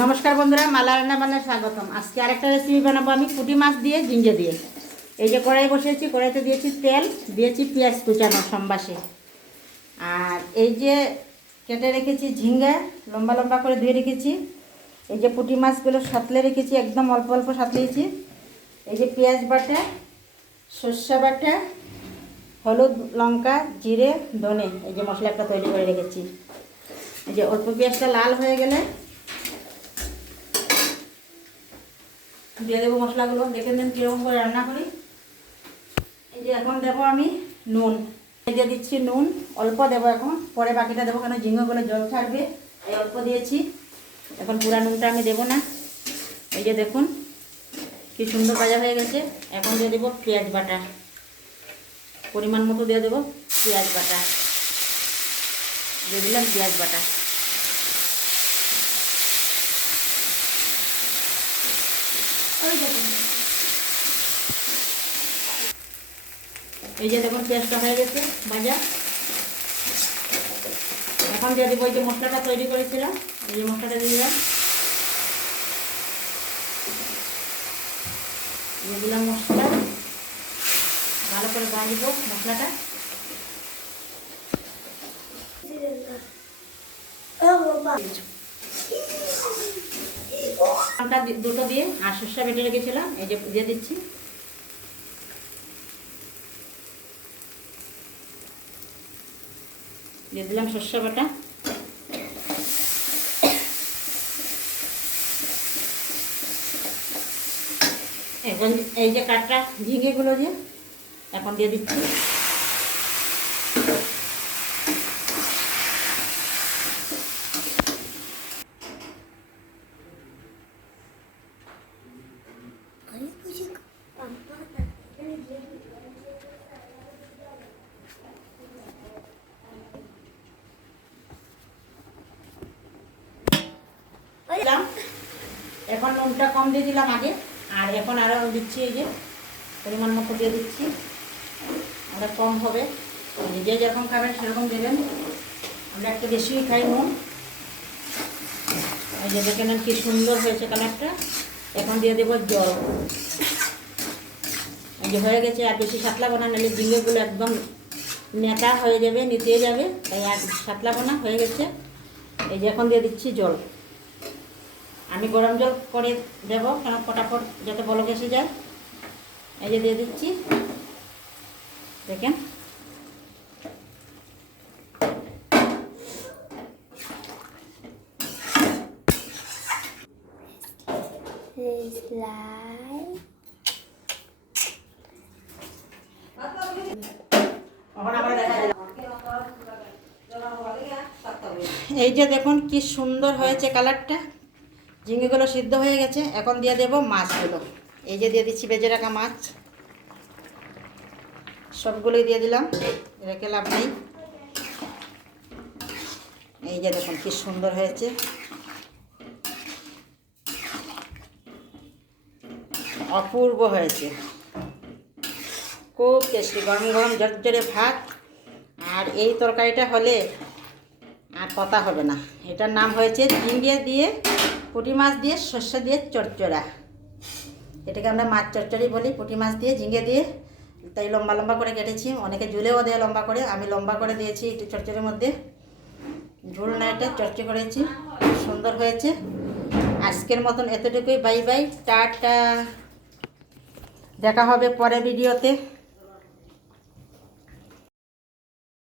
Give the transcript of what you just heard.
নমস্কার বন্ধুরা, মালা রান্না বান্নায় স্বাগতম। আজকে আরেকটা রেসিপি বানাবো আমি পুঁটি মাছ দিয়ে ঝিঙ্গে দিয়ে। এই যে কড়াই বসিয়েছি, কড়াইতে দিয়েছি তেল, দিয়েছি পেঁয়াজ কুচানো সম্বাসে, আর এই যে কেটে রেখেছি ঝিঙ্গা, লম্বা লম্বা করে ধুয়ে রেখেছি। এই যে পুঁটি মাছগুলো সাঁতলে রেখেছি, একদম অল্প অল্প সাঁতলিয়েছি। এই যে পেঁয়াজ বাটা, সর্ষে বাটা, হলুদ, লঙ্কা, জিরে, ধনে, এই যে মশলাটা তৈরি করে রেখেছি। এই যে অল্প পেঁয়াজটা লাল হয়ে গেলে দিয়ে দেবো মশলাগুলো। দেখে নেন কীরকম করে রান্না করি। এই যে এখন দেবো আমি নুন, দিয়ে দিচ্ছি নুন, অল্প দেবো এখন, পরে বাকিটা দেবো, কেন ঝিঙ্গেগুলো জল ছাড়বে, এই অল্প দিয়েছি। এখন পুরা নুনটা আমি দেবো না। এই যে দেখুন কি সুন্দর ভাজা হয়ে গেছে। এখন দিয়ে দেবো পেঁয়াজ বাটা, পরিমাণ মতো দিয়ে দেবো পেঁয়াজ বাটা, দিয়ে দিলাম পেঁয়াজ বাটা। এই যে দেখুন পেঁয়াজটা হয়ে গেছে ভাজা। এখন দিয়ে দেবো এই যে মশলাটা তৈরি করেছিলাম, এই যে মশলাটা দিয়ে দিলাম, দিয়ে দিলাম মশলা, ভালো করে ভাজবো মশলাটা। দুটো দিয়ে আর সর্ষে বেটে রেখেছিলাম, এই যে দিয়ে দিচ্ছি। দিয়ে দিলাম সর্ষে বাটা। এখন এই যে কাটা ঝিঙেগুলো যে এখন দিয়ে দিচ্ছি। এখন নুনটা কম দিয়ে দিলাম আগে, আর এখন আরও দিচ্ছি, এই যে পরিমাণ মতো দিয়ে দিচ্ছি। আমরা কম হবে, যে যেরকম খাবেন সেরকম দেবেন, আমরা একটু বেশিই খাই নুন। এই যে দেখে নেন কি সুন্দর হয়েছে কালারটা। এখন দিয়ে দেবো জল। এই যে হয়ে গেছে, আর বেশি সাতলাবো না, নাহলে ঝিঙ্গেগুলো একদম নেতা হয়ে যাবে, নিতে যাবে, তাই আর সাতলাবো না, হয়ে গেছে। এই যে এখন দিয়ে দিচ্ছি জল। আমি গরম জল করে দেবো, কেন ফটাফট যাতে বলক এসে যায়। এই যে দিয়ে দিচ্ছি, দেখেন। এই যে দেখুন কি সুন্দর হয়েছে কালারটা, ঝিঙেগুলো সিদ্ধ হয়ে গেছে। এখন দিয়ে দেব মাছগুলো। এই যে দিয়ে দিচ্ছি ভেজে রাখা মাছ, সবগুলোই দিয়ে দিলাম, রেখে লাভ নেই। এই যে দেখুন কি সুন্দর হয়েছে, অপূর্ব হয়েছে, খুব টেস্টি। গরম গরম ঝরঝরে ভাত আর এই তরকারিটা হলে আর কথা হবে না। এটার নাম হয়েছে ঝিঙ্গে দিয়ে পুঁটি মাছ দিয়ে সর্ষে দিয়ে চচ্চড়া। এটাকে আমরা মাছ চচ্চড়ি বলি, পুঁটি মাছ দিয়ে ঝিঙ্গে দিয়ে। তাই লম্বা লম্বা করে কেটেছি, অনেকে ঝুলেও দেয় লম্বা করে, আমি লম্বা করে দিয়েছি একটু চচ্চড়ির মধ্যে। ঝুল না, এটা চচ্চড়ি করেছি, সুন্দর হয়েছে। আজকের মতন এতটুকুই, বাই বাই, টাটা। দেখা হবে পরের ভিডিওতে।